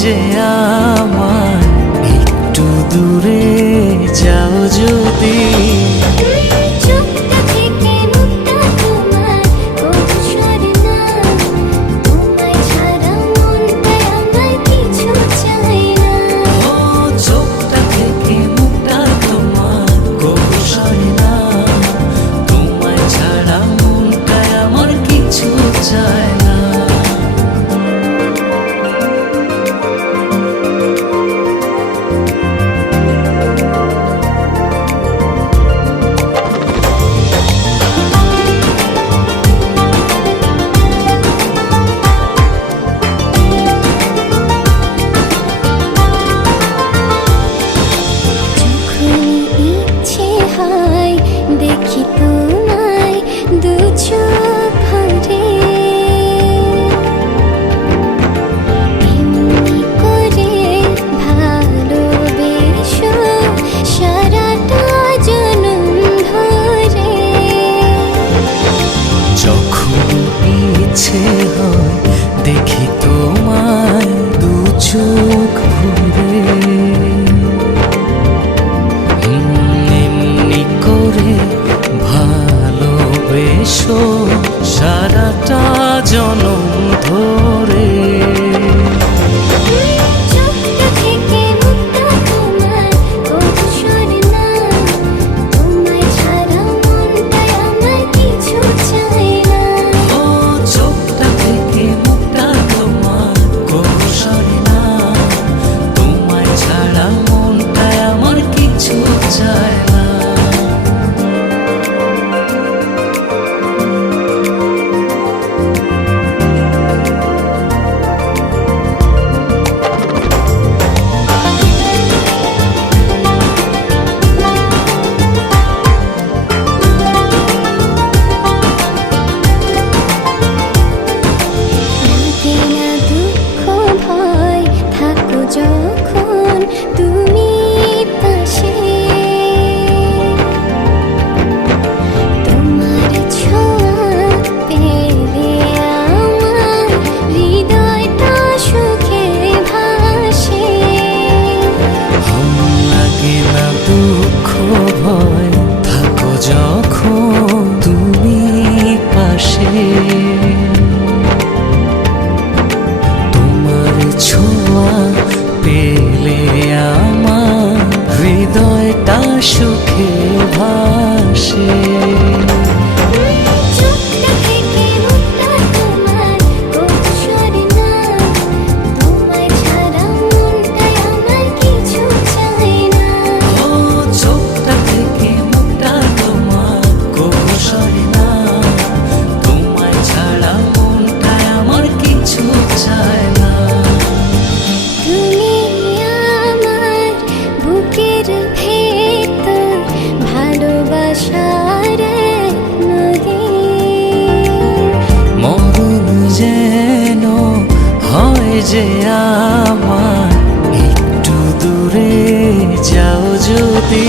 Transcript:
যে আমার একটু দূরে যাও যদি। দেখি তোমায় দু চোখ ভরে, এমনি করে ভালোবেসো সারাটা জনম ধরে। যখন ইচ্ছে হয় দেখি তোমায় দু চোখ ভরে, ভালোবেসো সারাটা জনম ধরে। যখন তুমি পাশে, তোমার ছোঁয়া পেলে আমার হৃদয়টা সুখে ভাসে। লাগে না দুঃখ ভয় থাকো যখন তুমি পাশে, তোমার ছোঁয়া পেলে আমার হৃদয়টা সুখে ভাসে। মরণ যেন হয় যে আমার একটু দূরে যাও যদি।